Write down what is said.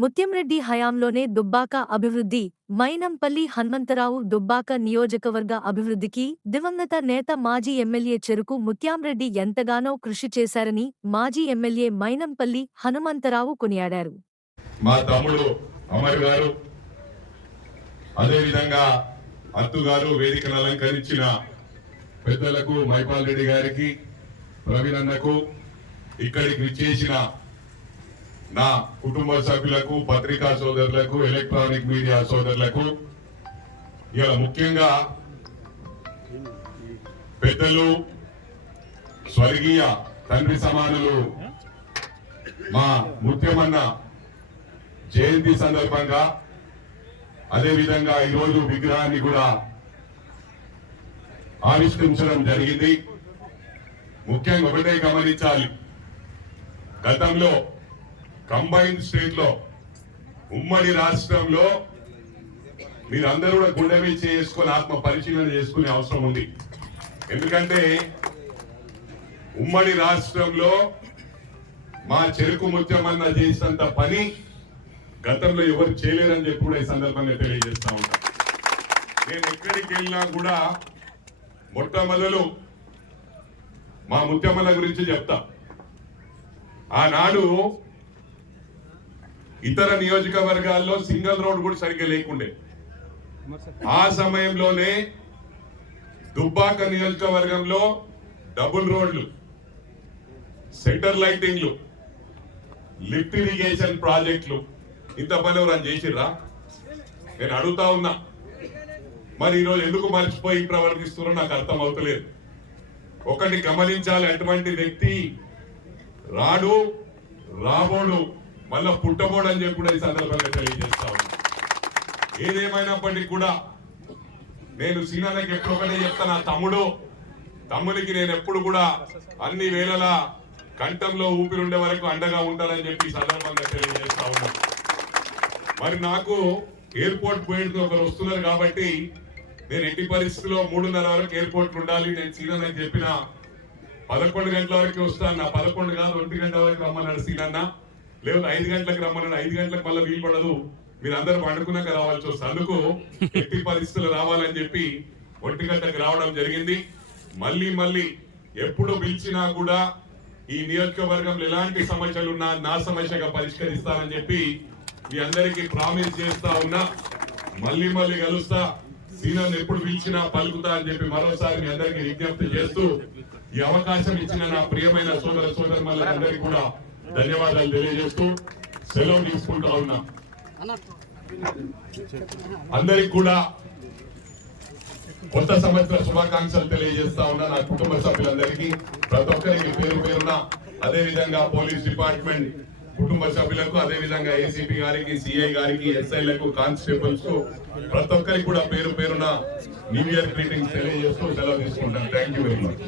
ముత్యంరెడ్డి హయాంలోనే దుబ్బాక అభివృద్ధి మైనంపల్లి హనుమంతరావు దుబ్బాక నియోజకవర్గ అభివృద్ధికి దివంగత నేత మాజీ ఎమ్మెల్యే చెరుకు ముత్యంరెడ్డి ఎంతగానో కృషి చేశారని మాజీ ఎమ్మెల్యే మైనంపల్లి హనుమంతరావు కొనియాడారు. మా తమ్ముడు అమర్ గారు, అదేవిధంగా అత్తు గారు, వేదికను అలంకరించిన పెద్దలకు మైపాల్ రెడ్డి గారికి, ప్రవీణ్ అన్నకు, ఇక్కడికి విచ్చేసిన నా కుటుంబ సభ్యులకు, పత్రికా సోదరులకు, ఎలక్ట్రానిక్ మీడియా సోదరులకు, ఇలా ముఖ్యంగా పెద్దలు, స్వర్గీయ తండ్రి సమానులు మా ముత్యమన్న జయంతి సందర్భంగా, అదేవిధంగా ఈరోజు విగ్రహాన్ని కూడా ఆవిష్కరించడం జరిగింది. ముఖ్యంగా ఒకటే గమనించాలి, గతంలో కంబైన్డ్ స్టేట్ లో, ఉమ్మడి రాష్ట్రంలో మీరందరూ కూడా గుండె మీద చేసుకుని ఆత్మ పరిశీలన చేసుకునే అవసరం ఉంది. ఎందుకంటే ఉమ్మడి రాష్ట్రంలో మా చెరుకు ముత్యమన్న చేసినంత పని గతంలో ఎవరు చేయలేరని చెప్పి కూడా ఈ సందర్భంగా తెలియజేస్తా ఉంటా. నేను ఎక్కడికి వెళ్ళినా కూడా మొట్టమొదలు మా ముత్యమన్న గురించి చెప్తా. ఆనాడు ఇతర నియోజకవర్గాల్లో సింగిల్ రోడ్ కూడా సరిగ్గా లేకుండే. ఆ సమయంలోనే దుబ్బాక నియోజకవర్గంలో డబుల్ రోడ్లు, సెంటర్ లైటింగ్లు, లిఫ్ట్ ఇరిగేషన్ ప్రాజెక్టులు, ఇంత పని ఎవరైనా చేసిర్రా? నేను అడుగుతా ఉన్నా. మరి ఈరోజు ఎందుకు మర్చిపోయి ప్రవర్తిస్తున్నారో నాకు అర్థం అవుతలేదు. ఒకటి గమనించాలి, అటువంటి వ్యక్తి రాడు, రాబోడు, మళ్ళా పుట్టబోడు అని చెప్పి కూడా ఈ సందర్భంగా తెలియజేస్తా ఉన్నా. ఏదేమైనప్పటికీ కూడా నేను సీనానికి ఎప్పుడు ఒకటే చెప్తా, నా తమ్ముడికి నేను ఎప్పుడు కూడా అన్ని వేళలా కంఠంలో ఊపిరి ఉండే వరకు అండగా ఉంటానని చెప్పి ఈ సందర్భంగా తెలియజేస్తా ఉన్నా. మరి నాకు ఎయిర్పోర్ట్ పోయింది ఒకరు వస్తున్నారు కాబట్టి నేను ఎట్టి పరిస్థితుల్లో 3:30 వరకు ఎయిర్పోర్ట్ ఉండాలి. నేను సీనన్నకి చెప్పిన 11 గంటల వరకు వస్తాను. నా 11 కాదు 1 గంట వరకు రమ్మన్నాడు సీనన్న. లేదు 5 గంటలకు రమ్మన్నాడు. 5 గంటలకు మళ్ళీ వీలు పడదు, మీరు అందరూ పండుకున్నాక రావాల్సి వస్తుంది. అందుకు ఎట్టి పరిస్థితులు రావాలని చెప్పి 1 గంటకు రావడం జరిగింది. మళ్ళీ ఎప్పుడు పిలిచినా కూడా ఈ నియోజకవర్గంలో ఎలాంటి సమస్యలు ఉన్నా నా సమస్యగా పరిష్కరిస్తానని చెప్పి మీ అందరికీ ప్రామిస్ చేస్తా ఉన్నా. మళ్ళీ కలుస్తా, సీనన్ ఎప్పుడు పిలిచినా పలుకుతా అని చెప్పి మరోసారి మీ అందరికీ విజ్ఞప్తి చేస్తూ ఈ అవకాశం ఇచ్చిన నా ప్రియమైన సోదరులందరికీ కూడా ధన్యవాదాలు తెలియజేస్తూ సెలవు తీసుకుంటా ఉన్నా. అందరికి కూడా కొత్త సంవత్సర శుభాకాంక్షలు తెలియజేస్తా ఉన్నా. నా కుటుంబ సభ్యులందరికీ, ప్రతి ఒక్కరికి పేరున, అదేవిధంగా పోలీస్ డిపార్ట్మెంట్ కుటుంబ సభ్యులకు, అదేవిధంగా ఏసీపీ గారికి, సిఐ గారికి, ఎస్ఐలకు, కానిస్టేబుల్స్ కు, ప్రతి ఒక్కరికి కూడా పేరున న్యూ ఇయర్ గ్రీటింగ్స్ తెలియజేస్తూ సెలవు తీసుకుంటాను. Thank you very much.